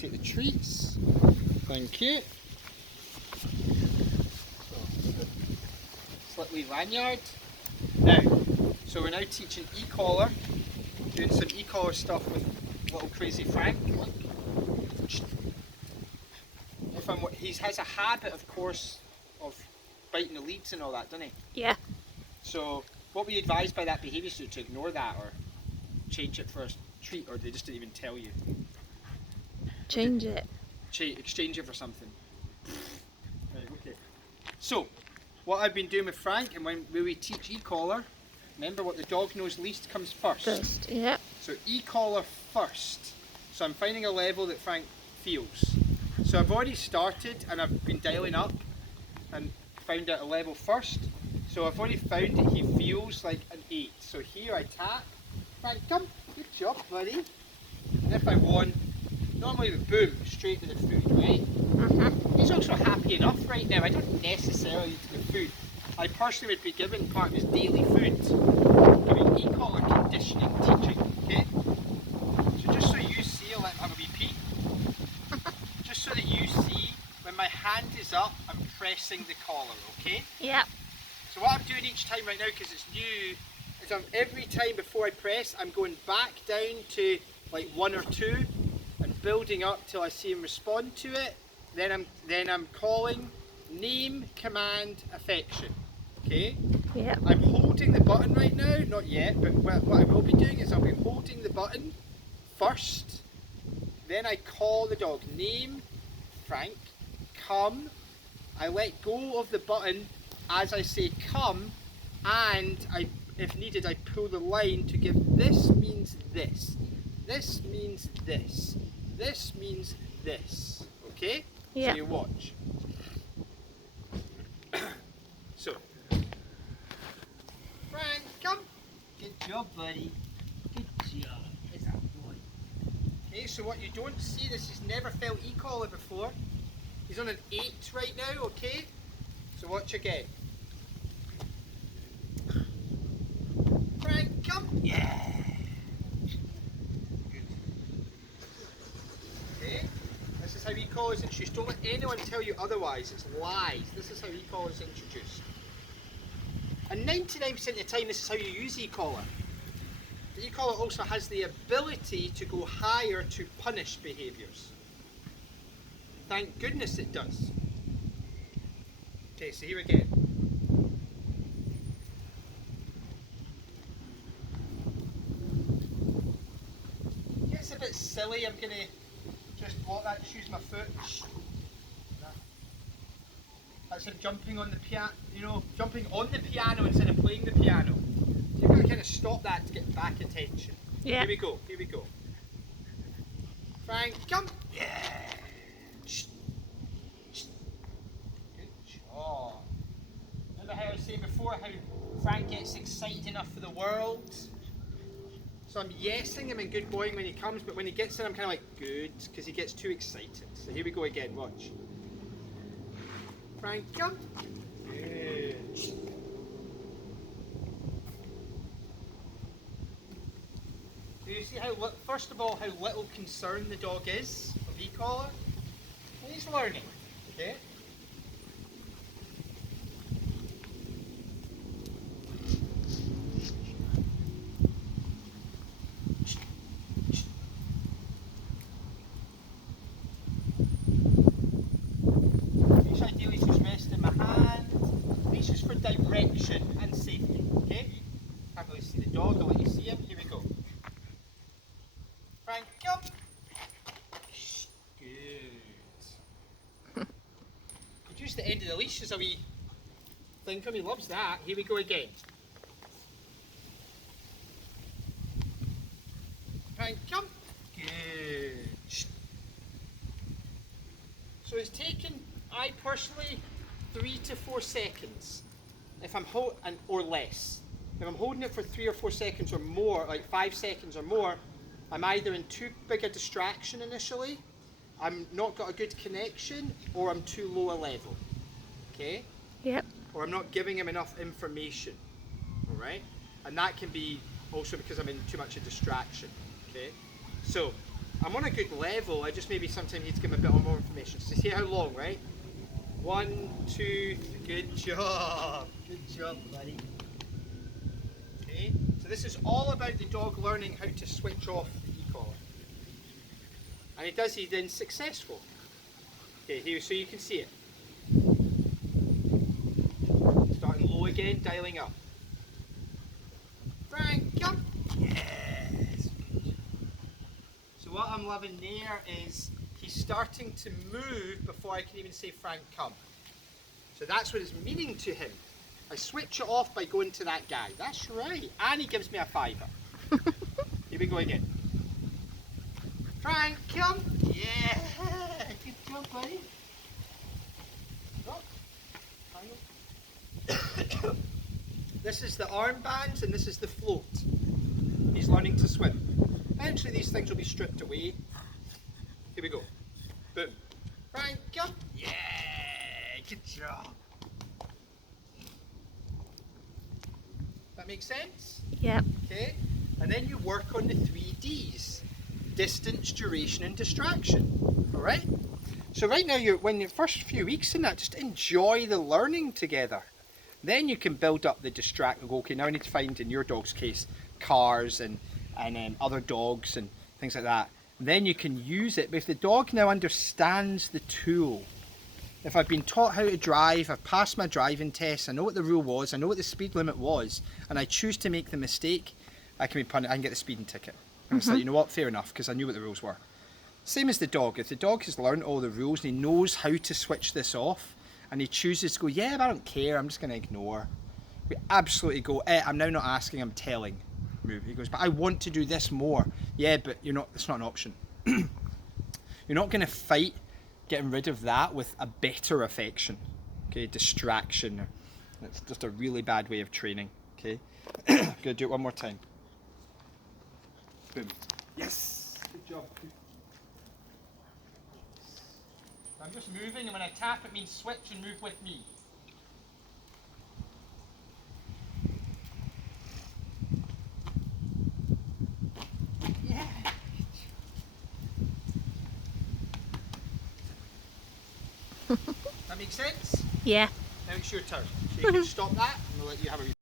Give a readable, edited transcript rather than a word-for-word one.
take the treats. Thank you. Slippery lanyard. Now, so we're now teaching e-collar, doing some e-collar stuff with little crazy Frank. He has a habit, of course, of biting the leads and all that, doesn't he? Yeah. So, what were you advised by that behaviour to ignore that or change it for a treat, or they just didn't even tell you? Change it. Exchange it for something. Right, okay. So, what I've been doing with Frank, and when we teach e-collar, remember what the dog knows least comes first. First, yeah. So e-collar first. So I'm finding a level that Frank feels. So I've already started and I've been dialing up and found out a level first. So I've already found that he feels like an 8. So here I tap, Frank, come, good job buddy. And if I want, normally with boom, straight to the food, right? He's also happy enough right now. I don't necessarily need to give food. I personally would be given part of his daily food. Giving e-collar conditioning teaching, okay? So just so you see, I'll let him have a wee pee. Just so that you see, when my hand is up, I'm pressing the collar, okay? Yeah. So what I'm doing each time right now, because it's new, is every time before I press, I'm going back down to like 1 or 2 and building up till I see him respond to it. Then I'm calling name, command, affection. Okay? Yeah. I'm holding the button right now, not yet, but what I will be doing is I'll be holding the button first. Then I call the dog name, Frank, come. I let go of the button as I say come, and if needed, I pull the line to give this means this. This means this. This means this. Okay? Yeah. So you watch. So, Frank, come. Good job, buddy. Good job. It's a boy. Okay, so what you don't see, he's never felt e-collar before. He's on an 8 right now, okay? So watch again. Frank, come. Yeah. Okay, this is how e-collar is introduced. Don't let anyone tell you otherwise. It's lies. This is how e-collar is introduced. And 99% of the time, this is how you use e-collar. The e-collar also has the ability to go higher to punish behaviours. Thank goodness it does. Okay, so here again. It's a bit silly. I'm going to just block that, just use my foot. That's him jumping on the piano, jumping on the piano instead of playing the piano. So you've got to kind of stop that to get back attention. Yeah. Here we go, here we go. Frank, come. Yeah. Good job. Remember how I was saying before how Frank gets excited enough for the world? So I'm yesing him and good boying when he comes, but when he gets in I'm kind of like, good, because he gets too excited. So here we go again, watch. Frank, come. Good. Do you see how, first of all, how little concern the dog is of e-collar? He's learning, okay? Leash ideally is just rest in my hand. Leash is for direction and safety, okay? Can't really see the dog, I'll let you see him. Here we go. Frank, come. Good. Could use the end of the leash as a wee thing for him. He loves that. Here we go again. Frank, come. Good. So it's taken, I personally, 3 to 4 seconds, if I'm or less. If I'm holding it for 3 or 4 seconds or more, like 5 seconds or more, I'm either in too big a distraction initially, I'm not got a good connection, or I'm too low a level. Okay? Yep. Or I'm not giving him enough information. Alright? And that can be also because I'm in too much a distraction. Okay? So, I'm on a good level, I just maybe sometimes need to give him a bit more information. So see how long, right? 1, 2, good job. Good job, buddy. Okay, so this is all about the dog learning how to switch off the e-collar. And he does, he's then successful. Okay, here, so you can see it. Starting low again, dialing up. Frank, come! Yes! So what I'm loving there is he's starting to move before I can even say Frank, come. So that's what it's meaning to him. I switch it off by going to that guy. That's right. And he gives me a fiver. Here we go again. Frank, come! Yeah! Good job, buddy. This is the armbands and this is the float. He's learning to swim. Eventually these things will be stripped away. Here we go. Boom. Frank, come! Yeah! Good job. That makes sense? Yep. Okay. And then you work on the 3 Ds. Distance, duration and distraction. Alright? So right now, when your first few weeks in that, just enjoy the learning together. Then you can build up the distract and go, okay, now I need to find, in your dog's case, cars and other dogs and things like that. Then you can use it. But if the dog now understands the tool, if I've been taught how to drive, I've passed my driving test, I know what the rule was, I know what the speed limit was, and I choose to make the mistake, I can be punished, I can get the speeding ticket. And it's like, you know what, fair enough, because I knew what the rules were. Same as the dog. If the dog has learned all the rules and he knows how to switch this off, and he chooses to go, yeah, but I don't care, I'm just going to ignore. We absolutely go, I'm now not asking, I'm telling. Move. He goes, but I want to do this more. Yeah, but you're not. It's not an option. You're not going to fight getting rid of that with a better affection. Okay, distraction. It's just a really bad way of training. Okay, gonna do it one more time. Boom. Yes. Good job. I'm just moving, and when I tap, it means switch and move with me. Yeah. That makes sense? Yeah. Now it's your turn. So you can stop that, and we'll let you have a